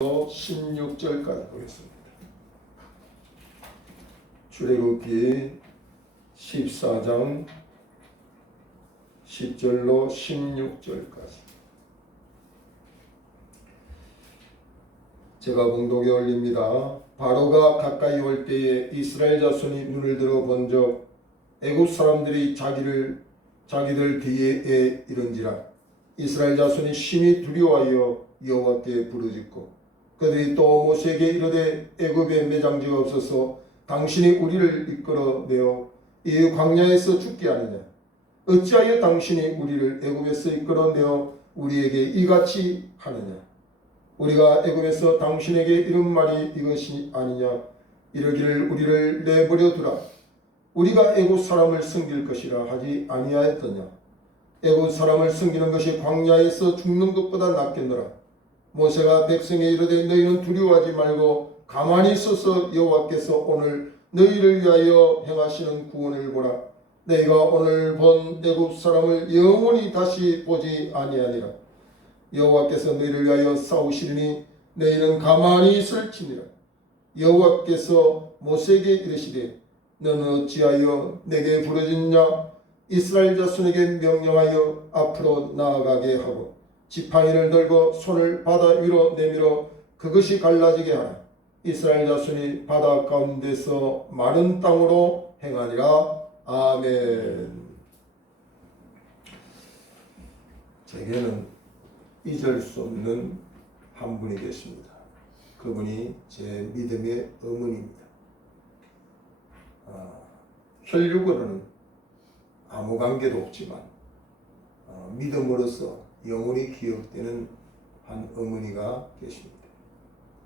16절까지 보겠습니다. 출애굽기 14장 10절로 16절까지 제가 봉독에 올립니다. 바로가 가까이 올 때에 이스라엘 자손이 눈을 들어 본적 애굽 사람들이 자기들 뒤에 이른지라. 이스라엘 자손이 심히 두려워하여 여호와께 부르짖고 그들이 또 모세에게 이르되 애굽에 매장지가 없어서 당신이 우리를 이끌어내어 이 광야에서 죽게 하느냐. 어찌하여 당신이 우리를 애굽에서 이끌어내어 우리에게 이같이 하느냐. 우리가 애굽에서 당신에게 이른 말이 이것이 아니냐. 이르기를 우리를 내버려 두라. 우리가 애굽 사람을 섬길 것이라 하지 아니하였더냐. 애굽 사람을 섬기는 것이 광야에서 죽는 것보다 낫겠노라. 모세가 백성에 이르되 너희는 두려워하지 말고 가만히 있어서 여호와께서 오늘 너희를 위하여 행하시는 구원을 보라. 너희가 오늘 본 애굽 사람을 영원히 다시 보지 아니하니라. 여호와께서 너희를 위하여 싸우시리니 너희는 가만히 있을지니라. 여호와께서 모세에게 이르시되 너는 어찌하여 내게 부르짖냐. 이스라엘 자손에게 명령하여 앞으로 나아가게 하고 지팡이를 들고 손을 바다 위로 내밀어 그것이 갈라지게 하라. 이스라엘 자손이 바다 가운데서 마른 땅으로 행하니라. 아멘. 제게는 잊을 수 없는 한 분이 계십니다. 그분이 제 믿음의 어머니입니다. 혈육으로는 아무 관계도 없지만 믿음으로서 영원히 기억되는 한 어머니가 계십니다.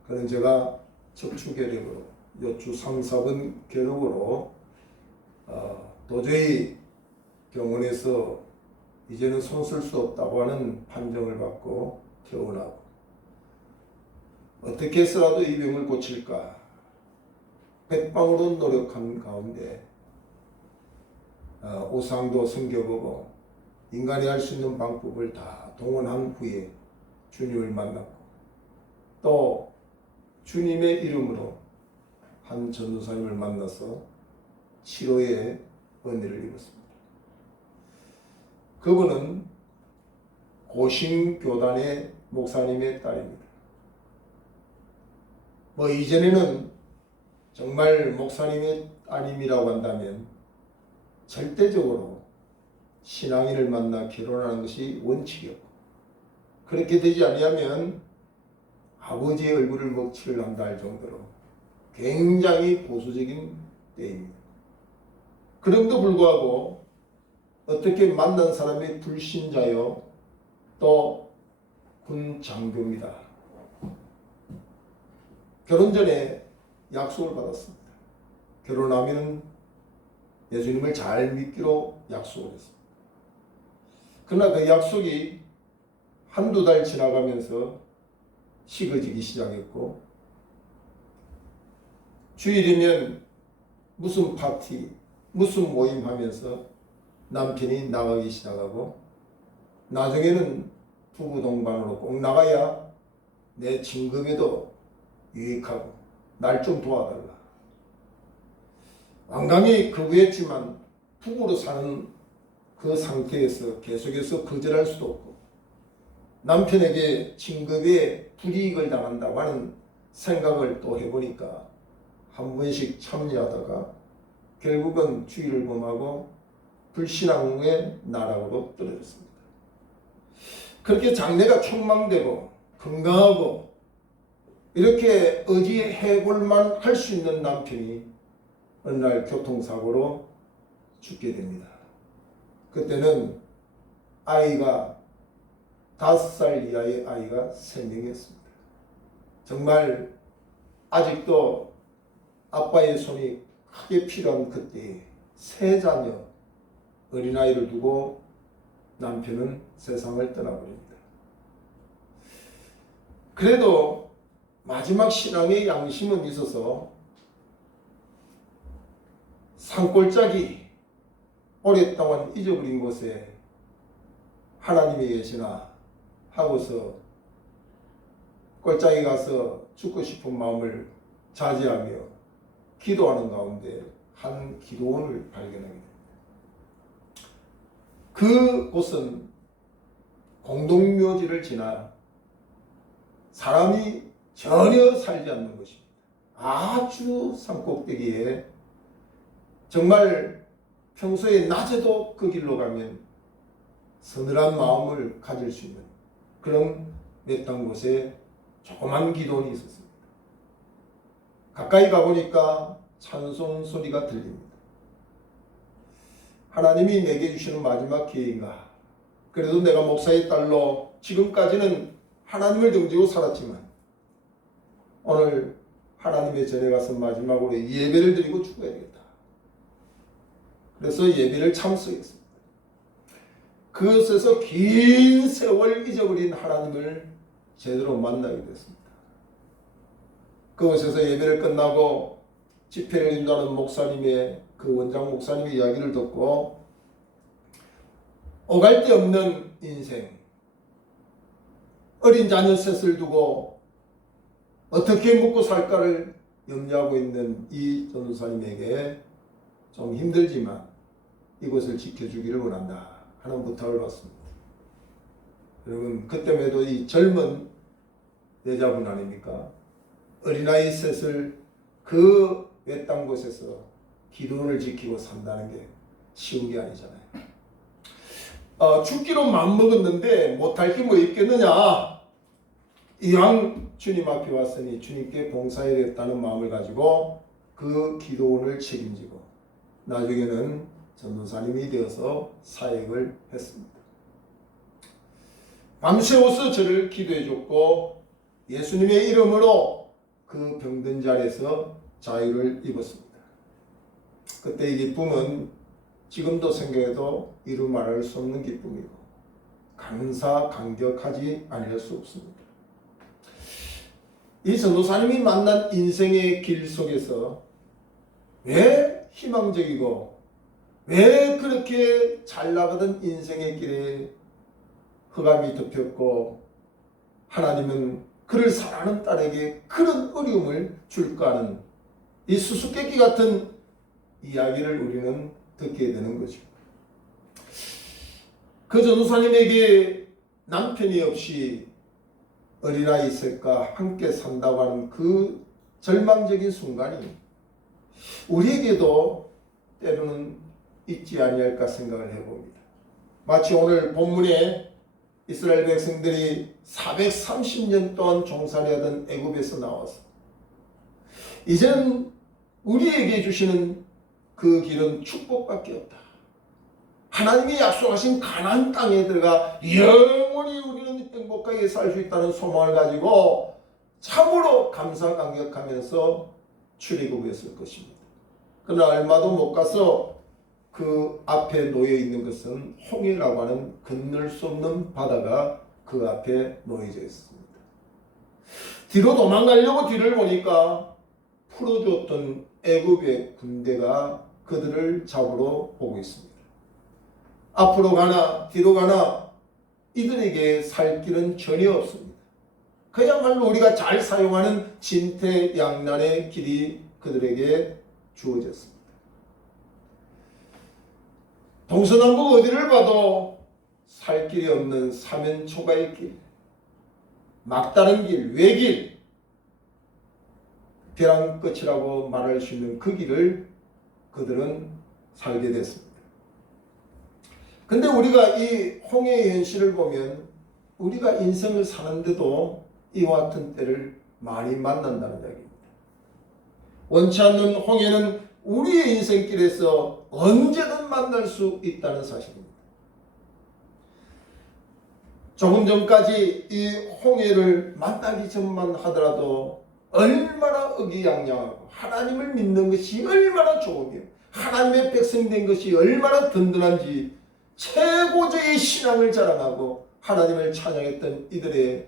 그는 제가 척추결핵으로 요추 3, 4번 결핵으로 도저히 병원에서 이제는 손 쓸 수 없다고 하는 판정을 받고 퇴원하고 어떻게 해서라도 이 병을 고칠까 백방으로 노력한 가운데 우상도 섬겨보고 인간이 할 수 있는 방법을 다 동원한 후에 주님을 만났고 또 주님의 이름으로 한 전도사님을 만나서 치료의 은혜를 입었습니다. 그분은 고심교단의 목사님의 딸입니다. 이전에는 정말 목사님의 따님이라고 한다면 절대적으로 신앙인을 만나 결혼하는 것이 원칙이었고 그렇게 되지 아니하면 아버지의 얼굴을 먹칠을 한다 할 정도로 굉장히 보수적인 때입니다. 그럼에도 불구하고 어떻게 만난 사람이 불신자요 또 군 장교입니다. 결혼 전에 약속을 받았습니다. 결혼하면 예수님을 잘 믿기로 약속을 했습니다. 그러나 그 약속이 한두 달 지나가면서 식어지기 시작했고 주일이면 무슨 파티, 무슨 모임 하면서 남편이 나가기 시작하고 나중에는 부부 동반으로 꼭 나가야 내 진급에도 유익하고 날 좀 도와달라. 완강히 거부했지만 부부로 사는 그 상태에서 계속해서 거절할 수도 없고 남편에게 진급에 불이익을 당한다고 하는 생각을 또 해보니까 한 번씩 참여하다가 결국은 주의를 범하고 불신앙의 나락으로 떨어졌습니다. 그렇게 장래가 촉망되고 건강하고 이렇게 의지해볼만 할 수 있는 남편이 어느 날 교통사고로 죽게 됩니다. 그때는 아이가 5살 이하의 아이가 3명이었습니다. 정말 아직도 아빠의 손이 크게 필요한 그때에 3자녀 어린아이를 두고 남편은 세상을 떠나버립니다. 그래도 마지막 신앙의 양심은 있어서 산골짜기 오랫동안 잊어버린 곳에 하나님이 계시나 하고서 골짜기 가서 죽고 싶은 마음을 자제하며 기도하는 가운데 한 기도원을 발견하게 됩니다. 그곳은 공동묘지를 지나 사람이 전혀 살지 않는 것입니다. 아주 산꼭대기에 정말 평소에 낮에도 그 길로 가면 서늘한 마음을 가질 수 있는 그런 외딴 곳에 조그만 기도원이 있었습니다. 가까이 가보니까 찬송 소리가 들립니다. 하나님이 내게 주시는 마지막 기회인가? 그래도 내가 목사의 딸로 지금까지는 하나님을 등지고 살았지만 오늘 하나님의 전에 가서 마지막으로 예배를 드리고 죽어야 되겠다. 그래서 예배를 참석했습니다. 그것에서 긴 세월 잊어버린 하나님을 제대로 만나게 됐습니다. 그곳에서 예배를 끝나고 집회를 인도하는 목사님의 그 원장 목사님의 이야기를 듣고 오갈 데 없는 인생, 어린 자녀 셋을 두고 어떻게 먹고 살까를 염려하고 있는 이 전도사님에게 좀 힘들지만 이곳을 지켜주기를 원한다 하는 부탁을 받습니다. 여러분, 그때에도 이 젊은 여자분 아닙니까? 어린아이 셋을 그 외딴 곳에서 기도원을 지키고 산다는 게 쉬운 게 아니잖아요. 죽기로 마음먹었는데 못할 게 뭐 있겠느냐. 이왕 주님 앞에 왔으니 주님께 봉사해야겠다는 마음을 가지고 그 기도원을 책임지고 나중에는 전도사님이 되어서 사역을 했습니다. 밤새워서 저를 기도해 줬고 예수님의 이름으로 그 병든 자리에서 자유를 입었습니다. 그때의 기쁨은 지금도 생각해도 이루 말할 수 없는 기쁨이고 감사 감격하지 않을 수 없습니다. 이 전도사님이 만난 인생의 길 속에서 왜 희망적이고 왜 그렇게 잘 나가던 인생의 길에 흑암이 덮였고 하나님은 그를 사랑하는 딸에게 그런 어려움을 줄까 하는 이 수수께끼 같은 이야기를 우리는 듣게 되는 거죠. 그 전도사님에게 남편이 없이 어린아이 셋과 함께 산다고 하는 그 절망적인 순간이 우리에게도 때로는 있지 아니할까 생각을 해봅니다. 마치 오늘 본문에 이스라엘 백성들이 430년 동안 종살이 하던 애굽에서 나와서 이제는 우리에게 주시는 그 길은 축복밖에 없다. 하나님이 약속하신 가나안 땅에 들어가 영원히 우리는 행복하게 살 수 있다는 소망을 가지고 참으로 감사 감격하면서 출애굽했을 것입니다. 그러나 얼마도 못 가서 그 앞에 놓여 있는 것은 홍해라고 하는 건널 수 없는 바다가 그 앞에 놓여져 있습니다. 뒤로 도망가려고 뒤를 보니까 풀어주었던 애굽의 군대가 그들을 잡으러 오고 있습니다. 앞으로 가나 뒤로 가나 이들에게 살 길은 전혀 없습니다. 그야말로 우리가 잘 사용하는 진퇴양난의 길이 그들에게 주어졌습니다. 동서남북 어디를 봐도 살 길이 없는 사면초가의 길, 막다른 길, 외길, 벼랑 끝이라고 말할 수 있는 그 길을 그들은 살게 됐습니다. 근데 우리가 이 홍해의 현실을 보면 우리가 인생을 사는데도 이와 같은 때를 많이 만난다는 이야기입니다. 원치 않는 홍해는 우리의 인생길에서 언제든 만날 수 있다는 사실입니다. 조금 전까지 이 홍해를 만나기 전만 하더라도 얼마나 의기양양하고 하나님을 믿는 것이 얼마나 좋으며 하나님의 백성 된 것이 얼마나 든든한지 최고조의 신앙을 자랑하고 하나님을 찬양했던 이들의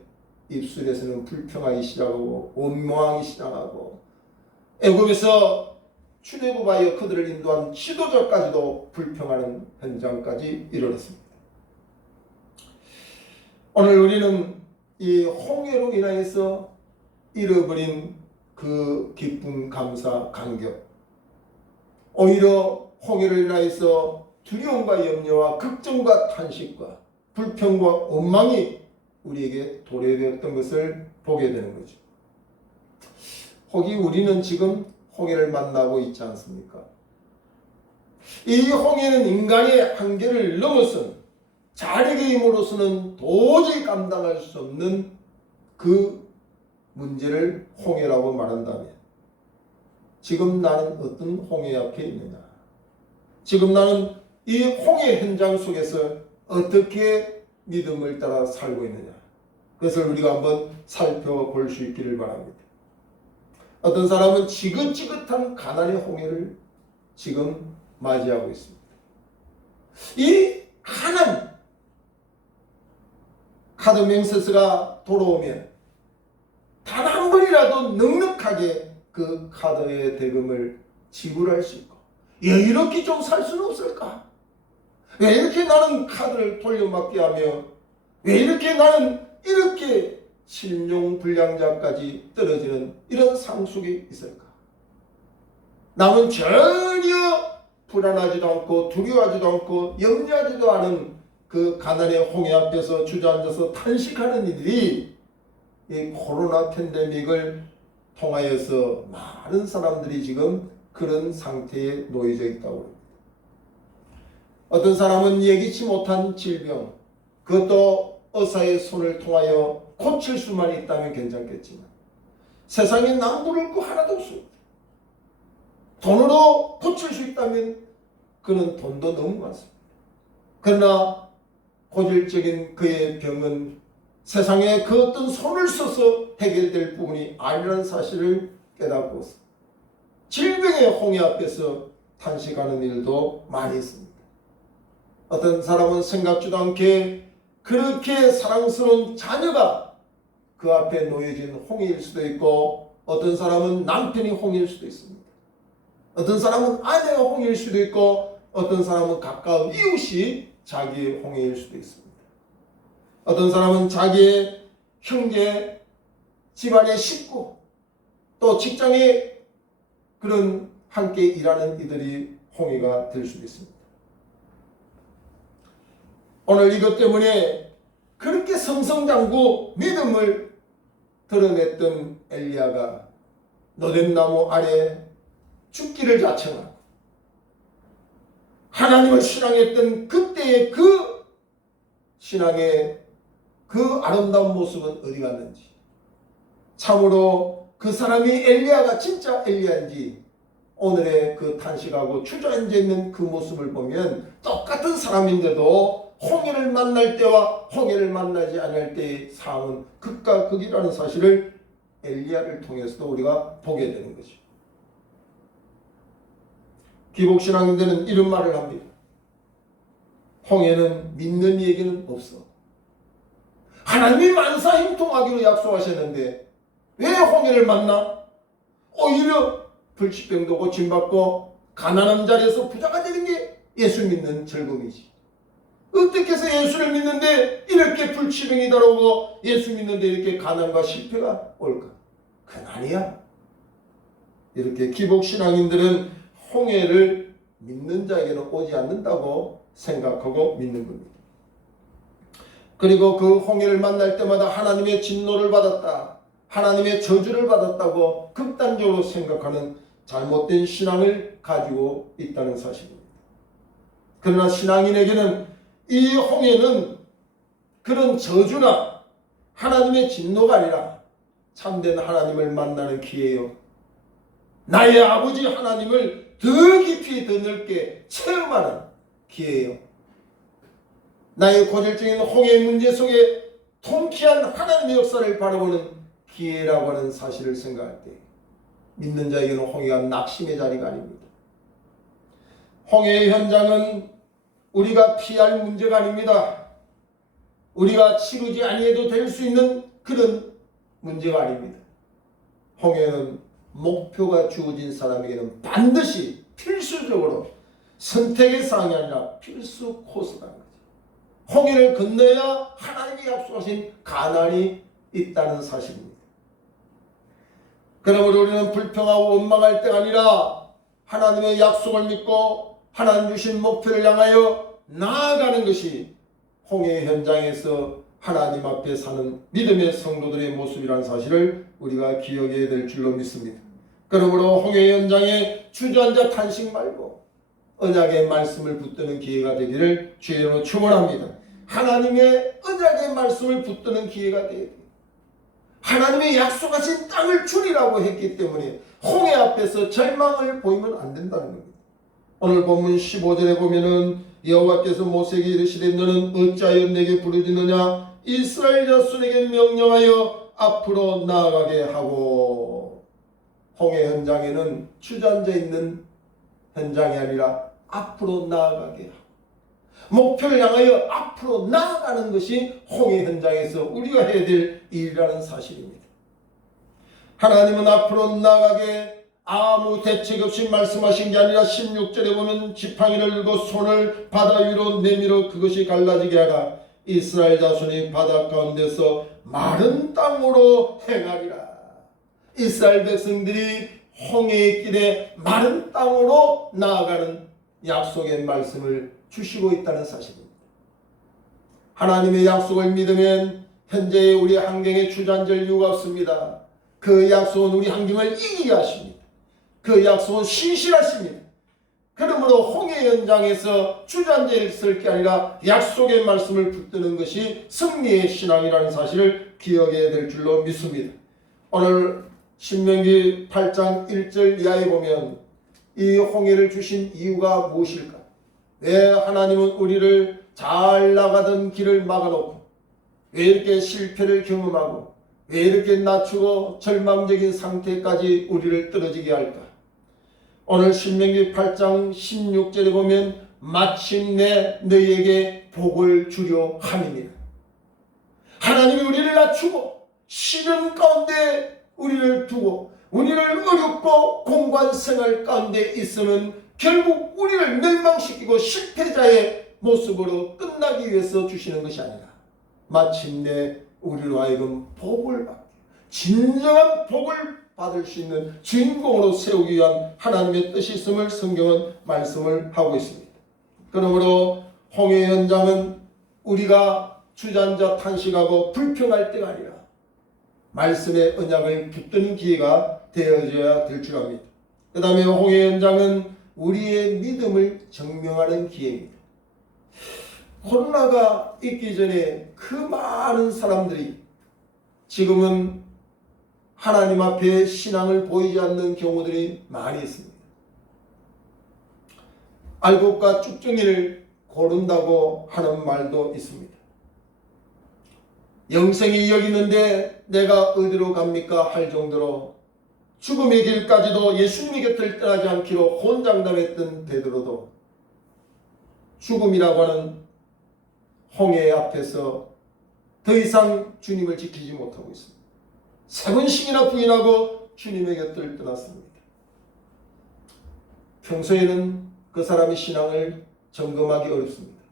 입술에서는 불평하기 시작하고 원망하기 시작하고 애굽에서 출애굽하여 그들을 인도한 지도자까지도 불평하는 현장까지 이르렀습니다. 오늘 우리는 이 홍해로 인하여서 잃어버린 그 기쁨, 감사, 감격, 오히려 홍해를 인하여서 두려움과 염려와 걱정과 탄식과 불평과 원망이 우리에게 도래되었던 것을 보게 되는 거죠. 혹이 우리는 지금 홍해를 만나고 있지 않습니까? 이 홍해는 인간의 한계를 넘어선 자력의 힘으로서는 도저히 감당할 수 없는 그 문제를 홍해라고 말한다면, 지금 나는 어떤 홍해 앞에 있느냐? 지금 나는 이 홍해 현장 속에서 어떻게 믿음을 따라 살고 있느냐? 그것을 우리가 한번 살펴볼 수 있기를 바랍니다. 어떤 사람은 지긋지긋한 가난의 홍해를 지금 맞이하고 있습니다. 이 하나님 카드 명세서가 돌아오면 단 한 번이라도 넉넉하게 그 카드의 대금을 지불할 수 있고, 이렇게 좀 살 수는 없을까? 왜 이렇게 나는 카드를 돌려막게 하며, 왜 이렇게 나는 이렇게 신용불량자까지 떨어지는 이런 상황 속에 있을까? 남은 전혀 불안하지도 않고 두려워하지도 않고 염려하지도 않은 그 가난의 홍해 앞에서 주저앉아서 탄식하는 이들이 이 코로나 팬데믹을 통하여서 많은 사람들이 지금 그런 상태에 놓여져 있다고 합니다. 어떤 사람은 예기치 못한 질병, 그것도 의사의 손을 통하여 고칠 수만 있다면 괜찮겠지만 세상에 남부를 거 하나도 없습니다. 돈으로 고칠 수 있다면 그는 돈도 너무 많습니다. 그러나 고질적인 그의 병은 세상에 그 어떤 손을 써서 해결될 부분이 아니라는 사실을 깨닫고 질병의 홍해 앞에서 탄식하는 일도 많이 있습니다. 어떤 사람은 생각지도 않게 그렇게 사랑스러운 자녀가 그 앞에 놓여진 홍해일 수도 있고, 어떤 사람은 남편이 홍해일 수도 있습니다. 어떤 사람은 아내가 홍해일 수도 있고, 어떤 사람은 가까운 이웃이 자기의 홍해일 수도 있습니다. 어떤 사람은 자기의 형제, 집안의 식구, 또 직장에 그런 함께 일하는 이들이 홍해가 될 수도 있습니다. 오늘 이것 때문에 그렇게 성성장구 믿음을 드러냈던 엘리야가 노뎀나무 아래 죽기를 자청하고 하나님을 신앙했던 그때의 그 신앙의 그 아름다운 모습은 어디 갔는지, 참으로 그 사람이 엘리야가 진짜 엘리야인지 오늘의 그 탄식하고 주저앉아 있는 그 모습을 보면 똑같은 사람인데도 홍해를 만날 때와 홍해를 만나지 않을 때의 상황은 극과 극이라는 사실을 엘리야를 통해서도 우리가 보게 되는 거죠. 기복신앙인들은 이런 말을 합니다. 홍해는 믿는 얘기는 없어. 하나님이 만사형통하기로 약속하셨는데 왜 홍해를 만나? 오히려 불치병도 고침받고 가난한 자리에서 부자가 되는 게 예수 믿는 즐거움이지. 어떻게 해서 예수를 믿는데 이렇게 불치병이 다가오고 예수 믿는데 이렇게 가난과 실패가 올까? 그건 아니야. 이렇게 기복신앙인들은 홍해를 믿는 자에게는 오지 않는다고 생각하고 믿는 겁니다. 그리고 그 홍해를 만날 때마다 하나님의 진노를 받았다, 하나님의 저주를 받았다고 극단적으로 생각하는 잘못된 신앙을 가지고 있다는 사실입니다. 그러나 신앙인에게는 이 홍해는 그런 저주나 하나님의 진노가 아니라 참된 하나님을 만나는 기회요, 나의 아버지 하나님을 더 깊이 더 넓게 체험하는 기회요, 나의 고질적인 홍해 문제 속에 통쾌한 하나님의 역사를 바라보는 기회라고 하는 사실을 생각할 때 믿는 자에게는 홍해가 낙심의 자리가 아닙니다. 홍해의 현장은 우리가 피할 문제가 아닙니다. 우리가 치르지 아니해도 될 수 있는 그런 문제가 아닙니다. 홍해는 목표가 주어진 사람에게는 반드시 필수적으로 선택의 사항이 아니라 필수 코스라는 거죠. 홍해를 건너야 하나님이 약속하신 가나안이 있다는 사실입니다. 그러므로 우리는 불평하고 원망할 때가 아니라 하나님의 약속을 믿고 하나님 주신 목표를 향하여 나아가는 것이 홍해 현장에서 하나님 앞에 사는 믿음의 성도들의 모습이라는 사실을 우리가 기억해야 될 줄로 믿습니다. 그러므로 홍해 현장에 주저앉아 탄식 말고 언약의 말씀을 붙드는 기회가 되기를 주의 이름으로 축원합니다. 하나님의 언약의 말씀을 붙드는 기회가 되어야 돼요. 하나님의 약속하신 땅을 주리라고 했기 때문에 홍해 앞에서 절망을 보이면 안 된다는 겁니다. 오늘 본문 15절에 보면은 여호와께서 모세에게 이르시되 너는 어찌하여 내게 부르짖느냐 이스라엘 자손에게 명령하여 앞으로 나아가게 하고. 홍해 현장에는 주저앉아 있는 현장이 아니라 앞으로 나아가게 하고 목표를 향하여 앞으로 나아가는 것이 홍해 현장에서 우리가 해야 될 일이라는 사실입니다. 하나님은 앞으로 나아가게 아무 대책 없이 말씀하신 게 아니라 16절에 보면 지팡이를 들고 손을 바다 위로 내밀어 그것이 갈라지게 하라. 이스라엘 자손이 바다 가운데서 마른 땅으로 행하리라. 이스라엘 백성들이 홍해의 길에 마른 땅으로 나아가는 약속의 말씀을 주시고 있다는 사실입니다. 하나님의 약속을 믿으면 현재의 우리 환경에 주저앉을 이유가 없습니다. 그 약속은 우리 환경을 이기게 하십니다. 그 약속은 신실하십니다. 그러므로 홍해 현장에서 주저앉아 있을 게 아니라 약속의 말씀을 붙드는 것이 승리의 신앙이라는 사실을 기억해야 될 줄로 믿습니다. 오늘 신명기 8장 1절 이하에 보면 이 홍해를 주신 이유가 무엇일까? 왜 하나님은 우리를 잘 나가던 길을 막아놓고 왜 이렇게 실패를 경험하고 왜 이렇게 낮추고 절망적인 상태까지 우리를 떨어지게 할까? 오늘 신명기 8장 16절에 보면 마침내 너희에게 복을 주려 함이니라. 하나님이 우리를 낮추고 시련 가운데 우리를 두고 우리를 어렵고 공고한 생활 가운데 있으면 결국 우리를 멸망시키고 실패자의 모습으로 끝나기 위해서 주시는 것이 아니라 마침내 우리로 하여금 복을 받게 진정한 복을 받을 수 있는 주인공으로 세우기 위한 하나님의 뜻이 있음을 성경은 말씀을 하고 있습니다. 그러므로 홍해 현장은 우리가 주저앉아 탄식하고 불평할 때가 아니라 말씀의 언약을 붙드는 기회가 되어져야 될 줄 압니다. 그 다음에 홍해 현장은 우리의 믿음을 증명하는 기회입니다. 코로나가 있기 전에 그 많은 사람들이 지금은 하나님 앞에 신앙을 보이지 않는 경우들이 많이 있습니다. 알곡과 쭉정이를 고른다고 하는 말도 있습니다. 영생이 여기 있는데 내가 어디로 갑니까? 할 정도로 죽음의 길까지도 예수님의 곁을 떠나지 않기로 혼장담했던 베드로도 죽음이라고 하는 홍해 앞에서 더 이상 주님을 지키지 못하고 있습니다. 3번씩이나 부인하고 주님의 곁을 떠났습니다. 평소에는 그 사람의 신앙을 점검하기 어렵습니다.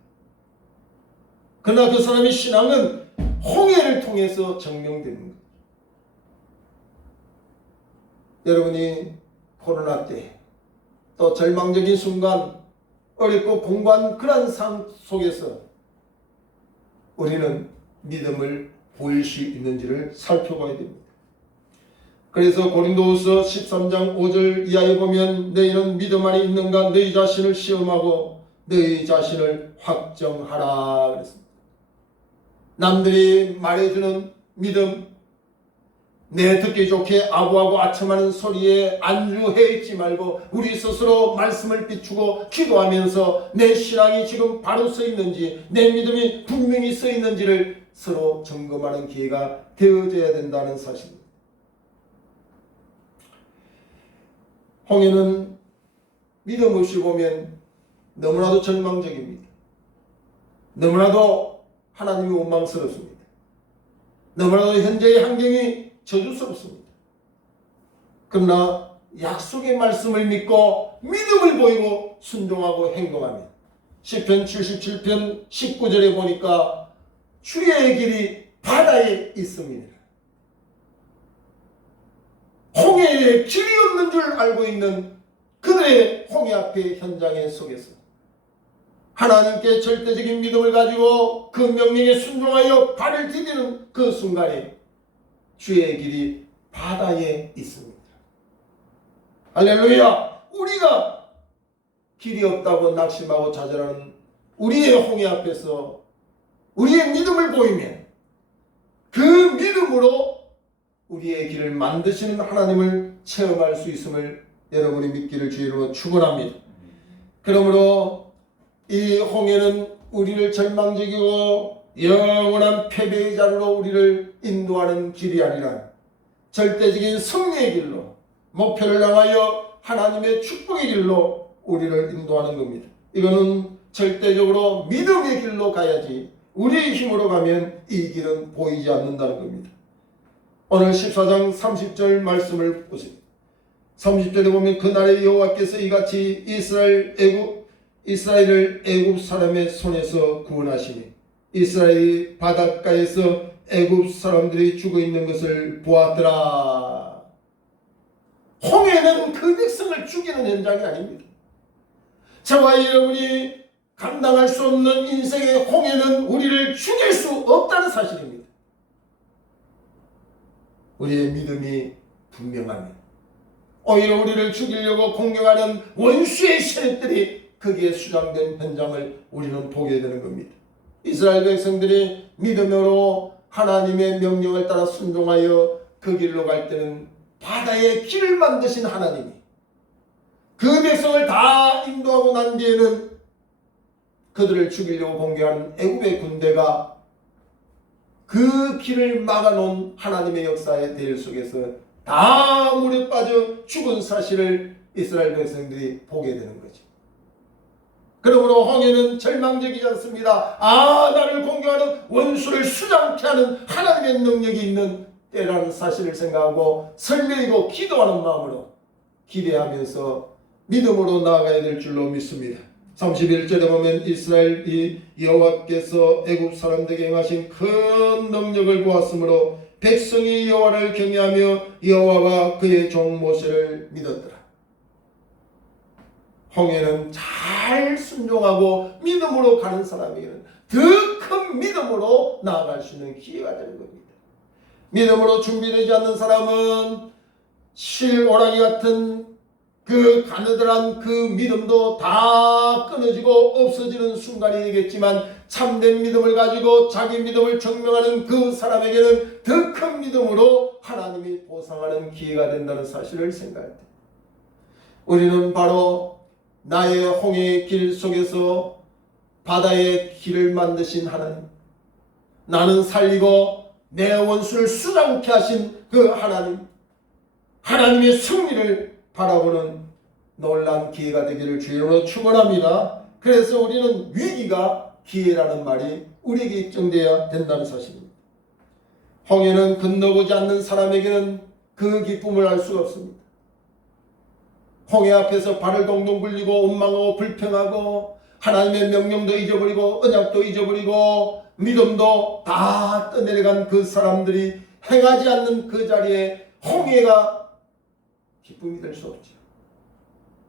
그러나 그 사람의 신앙은 홍해를 통해서 증명되는 거예요. 여러분이 코로나 때 또 절망적인 순간 어렵고 공고한 그런 삶 속에서 우리는 믿음을 보일 수 있는지를 살펴봐야 됩니다. 그래서 고린도후서 13장 5절 이하에 보면 너희는 믿음 안에 있는가 너희 자신을 시험하고 너희 자신을 확정하라 그랬습니다. 남들이 말해주는 믿음, 내 듣기 좋게 아부하고 아첨하는 소리에 안주해 있지 말고 우리 스스로 말씀을 비추고 기도하면서 내 신앙이 지금 바로 서 있는지 내 믿음이 분명히 서 있는지를 서로 점검하는 기회가 되어져야 된다는 사실입니다. 홍해는 믿음 없이 보면 너무나도 절망적입니다. 너무나도 하나님이 원망스럽습니다. 너무나도 현재의 환경이 저주스럽습니다. 그러나 약속의 말씀을 믿고 믿음을 보이고 순종하고 행동하면 시편 77편 19절에 보니까 주의 길이 바다에 있습니다. 홍해에 길이 없는 줄 알고 있는 그들의 홍해 앞의 현장에 속에서 하나님께 절대적인 믿음을 가지고 그 명령에 순종하여 발을 디디는 그 순간에 주의 길이 바다에 있습니다. 할렐루야! 우리가 길이 없다고 낙심하고 좌절하는 우리의 홍해 앞에서 우리의 믿음을 보이면 그 믿음으로 우리의 길을 만드시는 하나님을 체험할 수 있음을 여러분이 믿기를 주의로 축원합니다. 그러므로 이 홍해는 우리를 절망적이고 영원한 패배의 자리로 우리를 인도하는 길이 아니라 절대적인 승리의 길로, 목표를 향하여 하나님의 축복의 길로 우리를 인도하는 겁니다. 이거는 절대적으로 믿음의 길로 가야지 우리의 힘으로 가면 이 길은 보이지 않는다는 겁니다. 오늘 14장 30절 말씀을 보세요. 30절에 보면 그날에 여호와께서 이같이 이스라엘을 애굽 사람의 손에서 구원하시니 이스라엘이 바닷가에서 애굽 사람들이 죽어 있는 것을 보았더라. 홍해는 그 백성을 죽이는 현장이 아닙니다. 저와 여러분이 감당할 수 없는 인생의 홍해는 우리를 죽일 수 없다는 사실입니다. 우리의 믿음이 분명하면 오히려 우리를 죽이려고 공격하는 원수의 세력들이 거기에 수장된 현장을 우리는 보게 되는 겁니다. 이스라엘 백성들이 믿음으로 하나님의 명령을 따라 순종하여 그 길로 갈 때는 바다에 길을 만드신 하나님이 그 백성을 다 인도하고 난 뒤에는 그들을 죽이려고 공격하는 애굽의 군대가 그 길을 막아놓은 하나님의 역사의 대열 속에서 다 물에 빠져 죽은 사실을 이스라엘 백성들이 보게 되는 거죠. 그러므로 홍해는 절망적이지 않습니다. 나를 공격하는 원수를 수장케 하는 하나님의 능력이 있는 때라는 사실을 생각하고 설레이고 기도하는 마음으로 기대하면서 믿음으로 나아가야 될 줄로 믿습니다. 31절에 보면 이스라엘이 여호와께서 애굽 사람들에게 행하신 큰 능력을 보았으므로 백성이 여호와를 경외하며 여호와와 그의 종 모세를 믿었더라. 홍해는 잘 순종하고 믿음으로 가는 사람에게는 더 큰 믿음으로 나아갈 수 있는 기회가 되는 겁니다. 믿음으로 준비되지 않는 사람은 실오라기 같은 그 가느다란 그 믿음도 다 끊어지고 없어지는 순간이 되겠지만 참된 믿음을 가지고 자기 믿음을 증명하는 그 사람에게는 더 큰 믿음으로 하나님이 보상하는 기회가 된다는 사실을 생각할 때 우리는 바로 나의 홍해의 길 속에서 바다의 길을 만드신 하나님, 나는 살리고 내 원수를 수장케 하신 그 하나님, 하나님의 승리를 바라보는 놀라운 기회가 되기를 주님으로 축원합니다. 그래서 우리는 위기가 기회라는 말이 우리에게 입증되어야 된다는 사실입니다. 홍해는 건너보지 않는 사람에게는 그 기쁨을 알 수가 없습니다. 홍해 앞에서 발을 동동 굴리고 원망하고 불평하고 하나님의 명령도 잊어버리고 언약도 잊어버리고 믿음도 다 떠내려간 그 사람들이 행하지 않는 그 자리에 홍해가 기쁨이 될 수 없죠.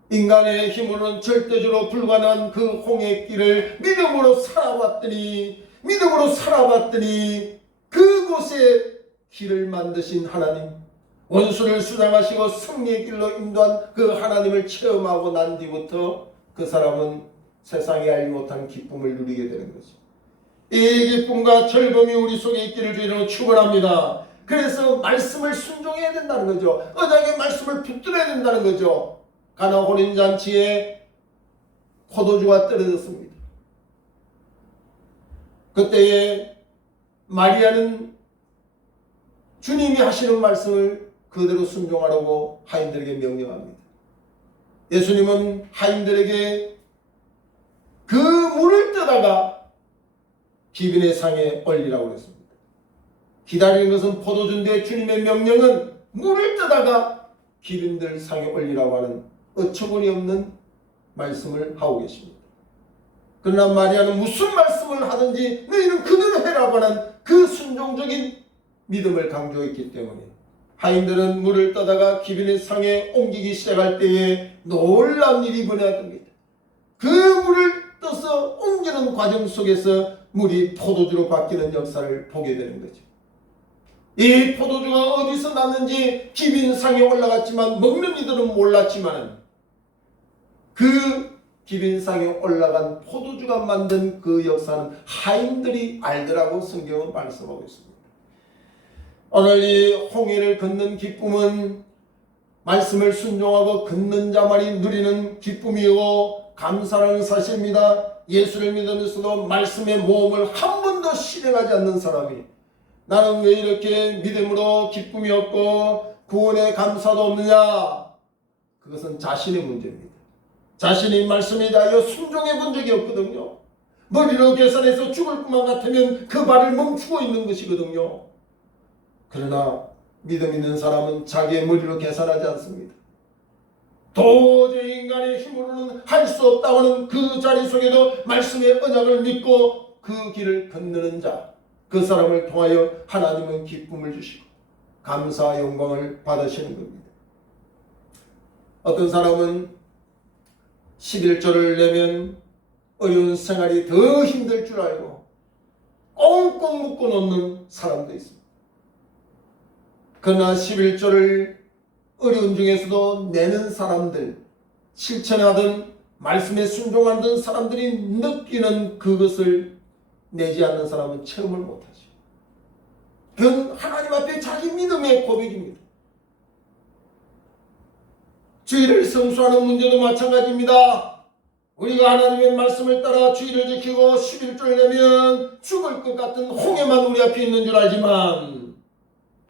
인간의 힘으로는 절대적으로 불가능한 그 홍해 길을 믿음으로 살아봤더니 그곳에 길을 만드신 하나님, 원수를 수장하시고 승리의 길로 인도한 그 하나님을 체험하고 난 뒤부터 그 사람은 세상에 알지 못한 기쁨을 누리게 되는 거죠. 이 기쁨과 즐거움이 우리 속에 있기를 주님으로 축원합니다. 그래서 말씀을 순종해야 된다는 거죠. 언약의 말씀을 붙들어야 된다는 거죠. 가나 혼인잔치에 포도주가 떨어졌습니다. 그때에 마리아는 주님이 하시는 말씀을 그대로 순종하라고 하인들에게 명령합니다. 예수님은 하인들에게 그 물을 떠다가 기빈의 상에 올리라고 했습니다. 기다리는 것은 포도주인데 주님의 명령은 물을 떠다가 기빈들 상에 올리라고 하는 어처구니 없는 말씀을 하고 계십니다. 그러나 마리아는 무슨 말씀을 하든지 너희는 그대로 해라고 하는 그 순종적인 믿음을 강조했기 때문에 하인들은 물을 떠다가 기빈의 상에 옮기기 시작할 때에 놀라운 일이 벌어집니다. 그 물을 떠서 옮기는 과정 속에서 물이 포도주로 바뀌는 역사를 보게 되는 거죠. 이 포도주가 어디서 났는지 기빈상에 올라갔지만 먹는 이들은 몰랐지만 그 기빈상에 올라간 포도주가 만든 그 역사는 하인들이 알더라고 성경은 말씀하고 있습니다. 오늘 이 홍해를 걷는 기쁨은 말씀을 순종하고 걷는 자만이 누리는 기쁨이고 감사하는 사실입니다. 예수를 믿으면서도 말씀의 모험을 한 번도 실행하지 않는 사람이 나는 왜 이렇게 믿음으로 기쁨이 없고 구원의 감사도 없느냐? 그것은 자신의 문제입니다. 자신이 말씀에 대하여 순종해 본 적이 없거든요. 머리로 계산해서 죽을 것만 같으면 그 발을 멈추고 있는 것이거든요. 그러나 믿음 있는 사람은 자기의 머리로 계산하지 않습니다. 도저히 인간의 힘으로는 할 수 없다고 하는 그 자리 속에도 말씀의 언약을 믿고 그 길을 건너는 자, 그 사람을 통하여 하나님은 기쁨을 주시고 감사와 영광을 받으시는 겁니다. 어떤 사람은 11조를 내면 어려운 생활이 더 힘들 줄 알고 꽁꽁 묶어 놓는 사람도 있습니다. 그러나 11조를 어려운 중에서도 내는 사람들, 실천하던 말씀에 순종하던 사람들이 느끼는 그것을 내지 않는 사람은 체험을 못하죠. 그건 하나님 앞에 자기 믿음의 고백입니다. 주의를 성수하는 문제도 마찬가지입니다. 우리가 하나님의 말씀을 따라 주의를 지키고 11조를 내면 죽을 것 같은 홍해만 우리 앞에 있는 줄 알지만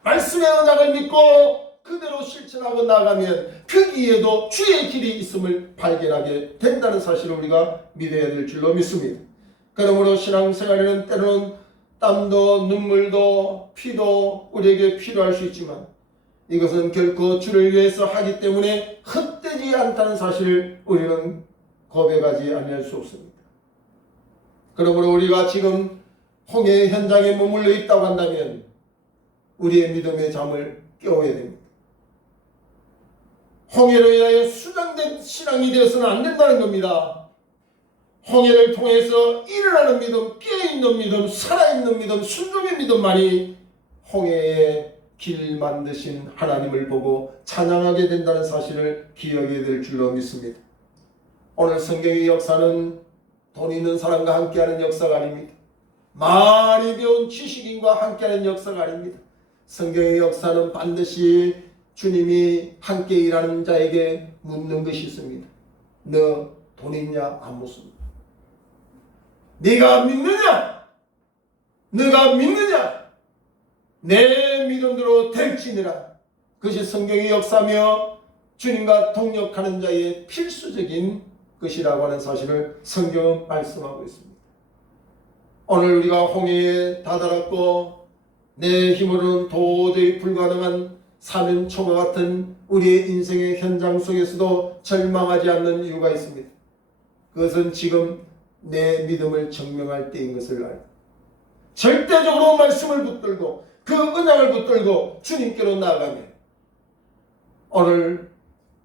말씀의 언약을 믿고 그대로 실천하고 나가면 그 길에도 주의 길이 있음을 발견하게 된다는 사실을 우리가 믿어야 될 줄로 믿습니다. 그러므로 신앙생활에는 때로는 땀도 눈물도 피도 우리에게 필요할 수 있지만 이것은 결코 주를 위해서 하기 때문에 헛되지 않다는 사실을 우리는 고백하지 않을 수 없습니다. 그러므로 우리가 지금 홍해 현장에 머물러 있다고 한다면 우리의 믿음의 잠을 깨워야 됩니다. 홍해로 인하여 수장된 신앙이 되어서는 안 된다는 겁니다. 홍해를 통해서 일어나는 믿음, 깨어있는 믿음, 살아있는 믿음, 순종의 믿음만이 홍해의 길 만드신 하나님을 보고 찬양하게 된다는 사실을 기억해야 될 줄로 믿습니다. 오늘 성경의 역사는 돈 있는 사람과 함께하는 역사가 아닙니다. 많이 배운 지식인과 함께하는 역사가 아닙니다. 성경의 역사는 반드시 주님이 함께 일하는 자에게 묻는 것이 있습니다. 너 돈 있냐? 안 묻습니다. 네가 믿느냐? 너가 믿느냐? 내 믿음대로 될지니라. 그것이 성경의 역사며 주님과 동역하는 자의 필수적인 것이라고 하는 사실을 성경은 말씀하고 있습니다. 오늘 우리가 홍해에 다다랐고 내 힘으로는 도저히 불가능한 사면초가 같은 우리의 인생의 현장 속에서도 절망하지 않는 이유가 있습니다. 그것은 지금 내 믿음을 증명할 때인 것을 알고 절대적으로 말씀을 붙들고 그 언약을 붙들고 주님께로 나아가며 오늘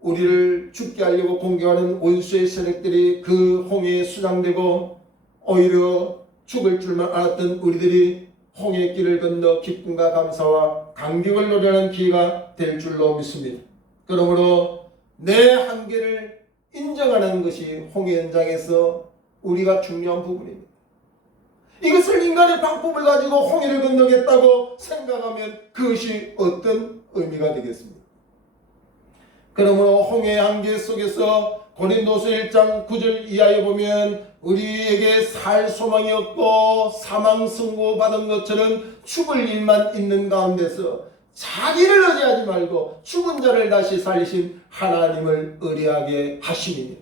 우리를 죽게 하려고 공격하는 원수의 세력들이 그 홍해에 수장되고 오히려 죽을 줄만 알았던 우리들이 홍해의 길을 건너 기쁨과 감사와 감격을 누리는 기회가 될 줄로 믿습니다. 그러므로 내 한계를 인정하는 것이 홍해 현장에서 우리가 중요한 부분입니다. 이것을 인간의 방법을 가지고 홍해를 건너겠다고 생각하면 그것이 어떤 의미가 되겠습니까? 그러므로 홍해의 한계 속에서 고린도서 1장 9절 이하에 보면 우리에게 살 소망이 없고 사망 선고 받은 것처럼 죽을 일만 있는 가운데서 자기를 의지하지 말고 죽은 자를 다시 살리신 하나님을 의뢰하게 하시니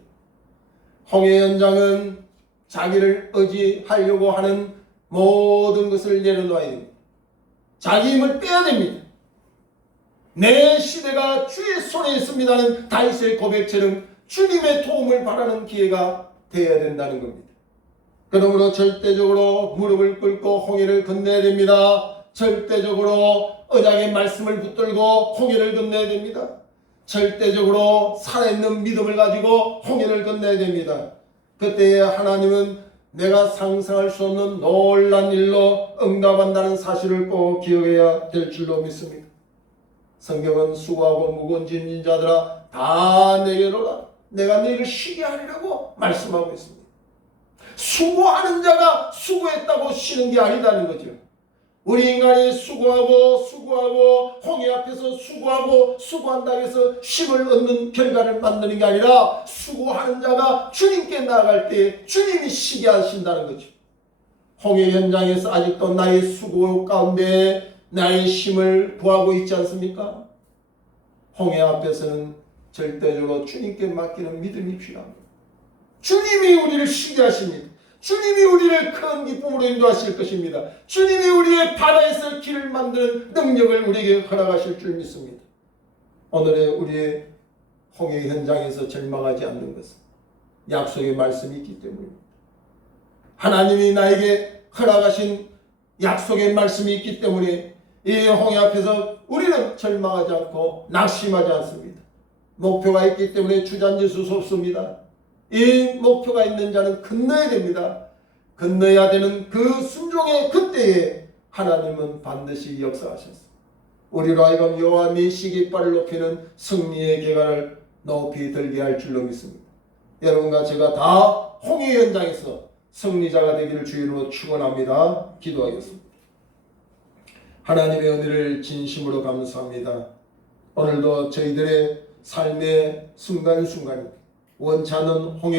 홍해 현장은 자기를 의지하려고 하는 모든 것을 내려놓아야 됩니다. 자기 힘을 빼야 됩니다. 내 시대가 주의 손에 있습니다는 다윗의 고백처럼 주님의 도움을 바라는 기회가 되어야 된다는 겁니다. 그러므로 절대적으로 무릎을 꿇고 홍해를 건너야 됩니다. 절대적으로 언약의 말씀을 붙들고 홍해를 건너야 됩니다. 절대적으로 살아있는 믿음을 가지고 홍해를 건너야 됩니다. 그때에 하나님은 내가 상상할 수 없는 놀란 일로 응답한다는 사실을 꼭 기억해야 될 줄로 믿습니다. 성경은 수고하고 무거운 짐진 자들아 다 내게로 오라. 내가 너희를 쉬게 하리라고 말씀하고 있습니다. 수고하는 자가 수고했다고 쉬는 게 아니다는 거죠. 우리 인간이 수고하고 홍해 앞에서 수고한다고 해서 쉼을 얻는 결과를 만드는 게 아니라 수고하는 자가 주님께 나아갈 때 주님이 쉬게 하신다는 거죠. 홍해 현장에서 아직도 나의 수고 가운데 나의 쉼을 구하고 있지 않습니까? 홍해 앞에서는 절대적으로 주님께 맡기는 믿음이 필요합니다. 주님이 우리를 쉬게 하십니다. 주님이 우리를 큰 기쁨으로 인도하실 것입니다. 주님이 우리의 바다에서 길을 만드는 능력을 우리에게 허락하실 줄 믿습니다. 오늘의 우리의 홍해 현장에서 절망하지 않는 것은 약속의 말씀이 있기 때문입니다. 하나님이 나에게 허락하신 약속의 말씀이 있기 때문에 이 홍해 앞에서 우리는 절망하지 않고 낙심하지 않습니다. 목표가 있기 때문에 주저앉을 수 없습니다. 이 목표가 있는 자는 건너야 됩니다. 건너야 되는 그 순종의 그때에 하나님은 반드시 역사하셨습니다. 우리로 하여금 여호와 메시 깃발을 높이는 승리의 계가를 높이 들게 할 줄로 믿습니다. 여러분과 제가 다 홍해 현장에서 승리자가 되기를 주인으로 축원합니다. 기도하겠습니다. 하나님의 은혜를 진심으로 감사합니다. 오늘도 저희들의 삶의 순간순간 원치 않는 홍해